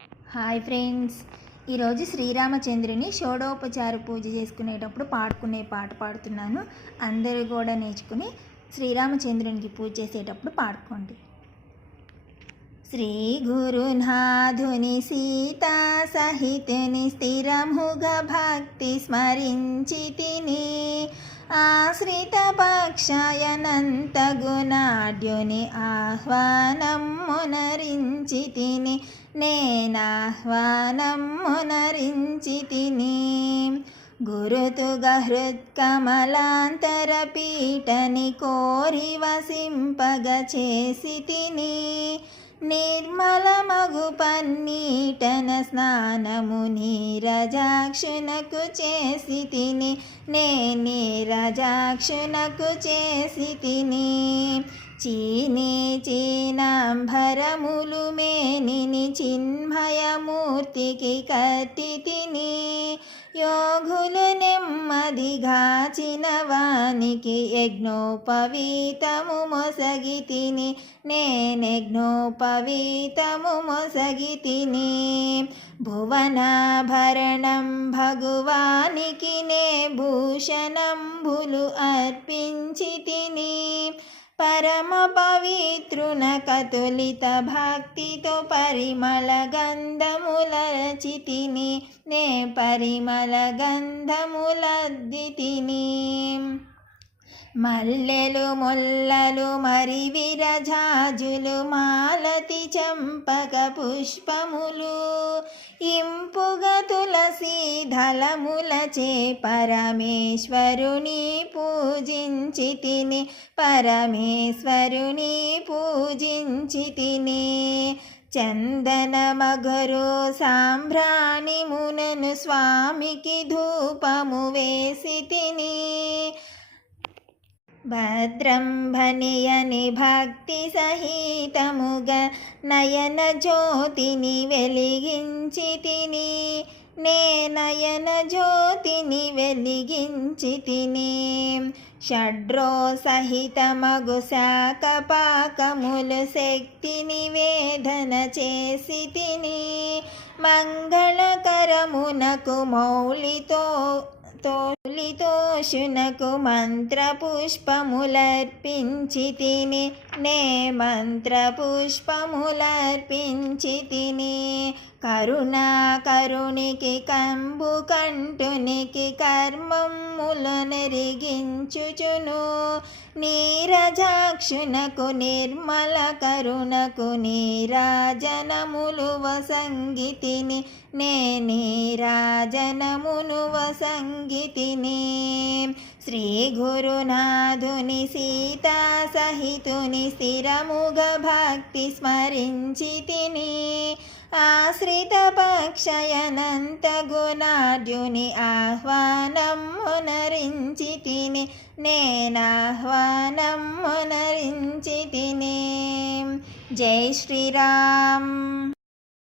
Hi friends, ఈరోజు శ్రీరామచంద్రుని షోడోపచార పూజ చేసుకునేటప్పుడు పాడుకునే పాట పాడుతున్నాను. అందరూ కూడా నేర్చుకుని శ్రీరామచంద్రునికి పూజ చేసేటప్పుడు పాడుకోండి. శ్రీ గురునాథుని సీతా సహితుని స్థిరముగా భక్తి స్మరించి తిని ఆశ్రిత పక్షాయనంత గుణాఢ్యుని ఆహ్వానం మునరించి తిని నేనాహ్వానం మునరించి తిని గురుతుగా హృత్కమలాంతర పీఠని కోరి వసింపగ చేసి తిని నిర్మల మగు పన్నీటన స్నానము నీరజాక్షునకు చేసి తిని నే నీరజాక్షునకు చేసి తిని చీనీ చీనాంబరములు మేనిని చిన్మయమూర్తికి కట్టి తిని యోగులు నెమ్మదిగాచిన వానికి యజ్ఞోపవీతము మొసగి తిని నేనెజ్ఞోపవీతము మొసగి తిని భువనాభరణం భగవానికి నే భూషణంబులు అర్పించి తిని పరమ పవిత్రున కతులిత భక్తితో పరిమళ గంధములచి తిని నే పరిమళ గంధములద్ది తిని మల్లెలు మొల్లలు మరి విరజాజులు మాలతి చంపక పుష్పములు ఇంపుగా తులసి దళములచే పరమేశ్వరుని పూజించి తిని పరమేశ్వరుని పూజించి తిని చందన మగరు సాంబ్రాణి మునను స్వామికి ధూపము వేసి తిని భద్రం భనియని భక్తి సహితముగా నయన జ్యోతిని వెలిగించి తిని నే నయన జ్యోతిని వెలిగించి తిని షడ్రో సహితమగు శాఖ పాకములు శక్తి నివేదన చేసి తిని మంగళకరమునకు తోలితోషునకు మంత్రపుష్పములర్పించి తిని నే మంత్రపుష్పములర్పించి తిని కరుణాకరునికి కంబు కంటునికి కర్మములు నెరిగించుచును నీరజాక్షునకు నిర్మల కరుణకు నీరాజనములు వసంగితిని నే నీరాజనమును వసంగితిని శ్రీ గురునాథుని సీతా సహితుని స్థిరముగా భక్తి స్మరించి తిని ఆశ్రిత పక్షయనంత గుణాఢ్యుని ఆహ్వానం మునరించి తిని నేనాహ్వానం మునరించి తిని. జై శ్రీరామ్.